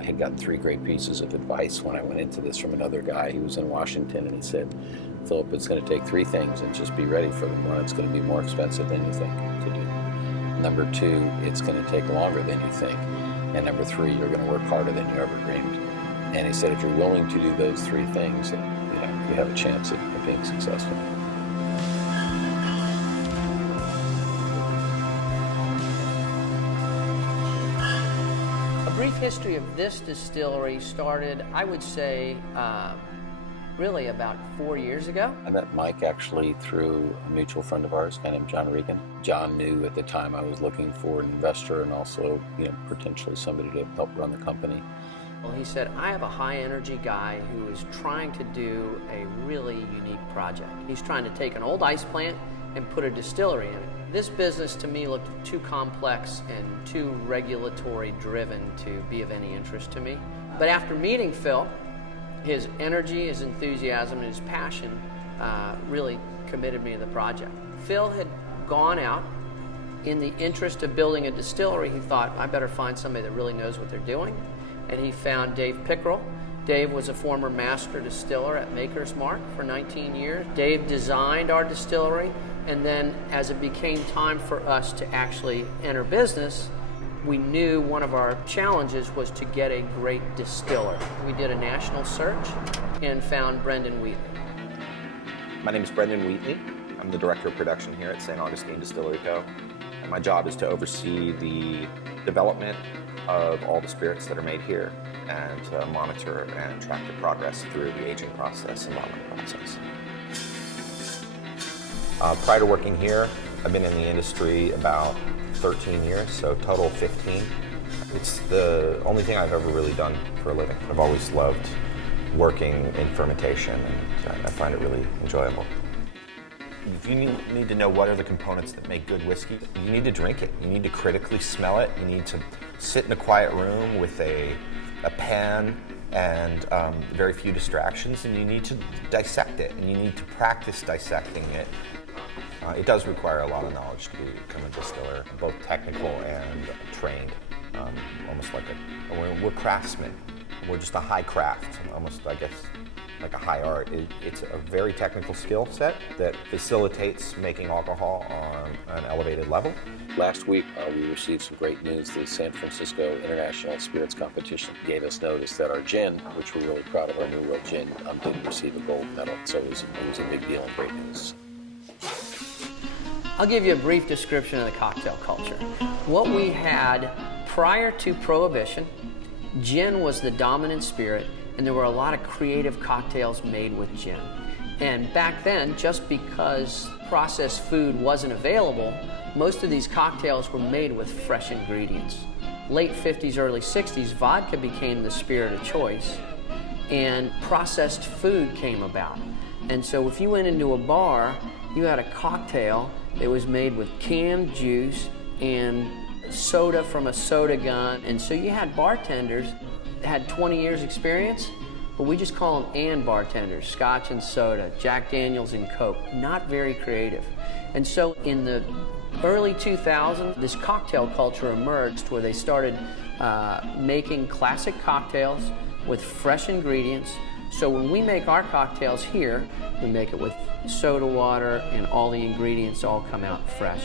I had gotten 3 great pieces of advice when I went into this from another guy who was in Washington, and he said, Philip, it's going to take 3 things, and just be ready for them. 1, it's going to be more expensive than you think to do. Number 2, it's going to take longer than you think. And number 3, you're going to work harder than you ever dreamed. And he said, if you're willing to do those 3 things, you have a chance at being successful. A brief history of this distillery started, I would say, really about 4 years ago. I met Mike actually through a mutual friend of ours, a guy named John Regan. John knew at the time I was looking for an investor and also, potentially somebody to help run the company. Well, he said, I have a high-energy guy who is trying to do a really unique project. He's trying to take an old ice plant and put a distillery in it. This business to me looked too complex and too regulatory driven to be of any interest to me. But after meeting Phil, his energy, his enthusiasm, and his passion really committed me to the project. Phil had gone out in the interest of building a distillery. He thought, I better find somebody that really knows what they're doing. And he found Dave Pickrell. Dave was a former master distiller at Maker's Mark for 19 years. Dave designed our distillery, and then as it became time for us to actually enter business, we knew one of our challenges was to get a great distiller. We did a national search and found Brendan Wheatley. My name is Brendan Wheatley. I'm the Director of Production here at St. Augustine Distillery Co. And my job is to oversee the development of all the spirits that are made here and to monitor and track the progress through the aging process and bottling process. Prior to working here, I've been in the industry about 13 years, so total 15. It's the only thing I've ever really done for a living. I've always loved working in fermentation, and I find it really enjoyable. If you need to know what are the components that make good whiskey, you need to drink it. You need to critically smell it. You need to sit in a quiet room with a pen and very few distractions, and you need to dissect it, and you need to practice dissecting it. It does require a lot of knowledge to become a distiller, both technical and trained. Almost like we're craftsmen. We're just a high craft, almost, I guess, like a high art. It's a very technical skill set that facilitates making alcohol on an elevated level. Last week, we received some great news. The San Francisco International Spirits Competition gave us notice that our gin, which we're really proud of, our New World gin, did receive a gold medal. So it was a big deal and great news. I'll give you a brief description of the cocktail culture. What we had prior to Prohibition, gin was the dominant spirit, and there were a lot of creative cocktails made with gin. And back then, just because processed food wasn't available, most of these cocktails were made with fresh ingredients. Late 50s, early 60s, vodka became the spirit of choice, and processed food came about. And so if you went into a bar, you had a cocktail that was made with canned juice and soda from a soda gun. And so you had bartenders that had 20 years experience, but we just call them and bartenders, Scotch and soda, Jack Daniels and Coke, not very creative. And so in the early 2000s, this cocktail culture emerged where they started making classic cocktails with fresh ingredients. So when we make our cocktails here, we make it with soda water and all the ingredients all come out fresh.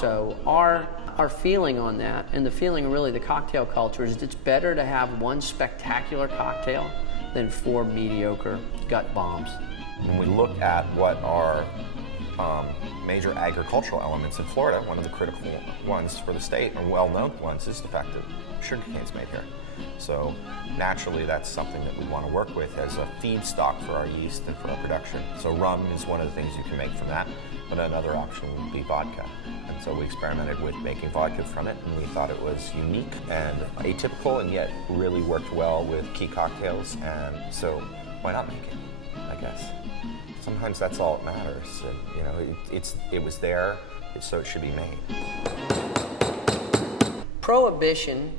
So our feeling on that, and the feeling really the cocktail culture, is it's better to have one spectacular cocktail than 4 mediocre gut bombs. When we look at what are major agricultural elements in Florida, one of the critical ones for the state, and well-known ones, is the fact that sugarcane's made here. So naturally, that's something that we want to work with as a feedstock for our yeast and for our production. So rum is one of the things you can make from that, but another option would be vodka. And so we experimented with making vodka from it, and we thought it was unique and atypical, and yet really worked well with key cocktails. And so why not make it, I guess? Sometimes that's all that matters. It was there, so it should be made. Prohibition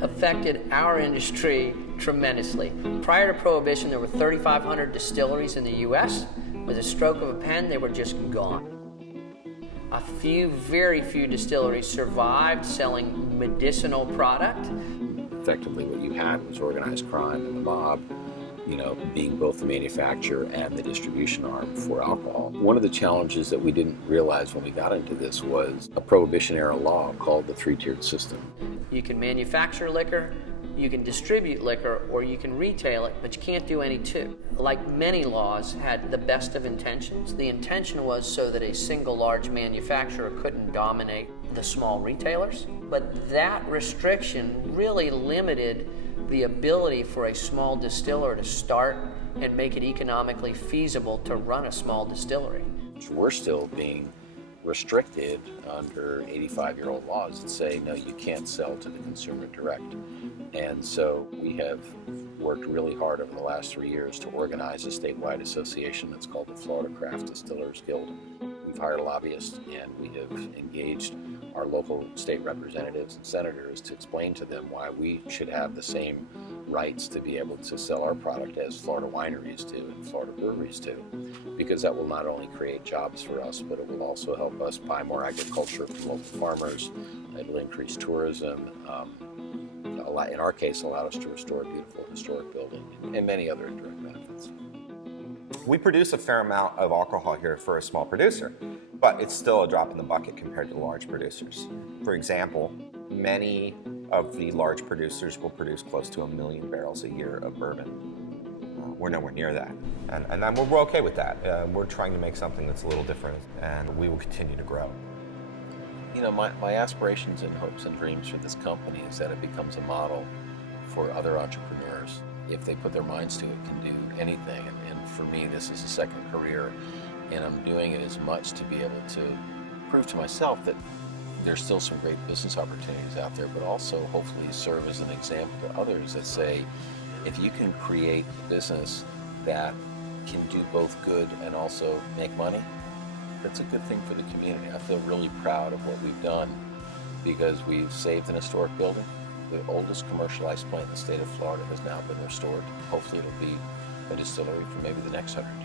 affected our industry tremendously. Prior to Prohibition, there were 3,500 distilleries in the U.S. With a stroke of a pen, they were just gone. A few, very few distilleries survived selling medicinal product. effectively what you had was organized crime and the mob, being both the manufacturer and the distribution arm for alcohol. One of the challenges that we didn't realize when we got into this was a Prohibition era law called the three-tiered system. You can manufacture liquor, you can distribute liquor, or you can retail it, but you can't do any two. Like many laws had the best of intentions. The intention was so that a single large manufacturer couldn't dominate the small retailers, but that restriction really limited the ability for a small distiller to start and make it economically feasible to run a small distillery. We're still being restricted under 85-year-old laws that say, no, you can't sell to the consumer direct. And so we have worked really hard over the last 3 years to organize a statewide association that's called the Florida Craft Distillers Guild. We've hired a lobbyist, and we have engaged our local state representatives and senators to explain to them why we should have the same rights to be able to sell our product as Florida wineries do and Florida breweries do, because that will not only create jobs for us, but it will also help us buy more agriculture from local farmers. It will increase tourism. In our case, allow us to restore a beautiful historic building and many other indirect benefits. We produce a fair amount of alcohol here for a small producer, but it's still a drop in the bucket compared to large producers. For example, many of the large producers will produce close to 1 million barrels a year of bourbon. We're nowhere near that, and we're okay with that. We're trying to make something that's a little different, and we will continue to grow. My aspirations and hopes and dreams for this company is that it becomes a model for other entrepreneurs. If they put their minds to it, can do anything. And for me, this is a second career, and I'm doing it as much to be able to prove to myself that there's still some great business opportunities out there, but also hopefully serve as an example to others that say, if you can create a business that can do both good and also make money, that's a good thing for the community. I feel really proud of what we've done because we've saved an historic building. The oldest commercialized plant in the state of Florida has now been restored. Hopefully it'll be a distillery for maybe the next 100 years.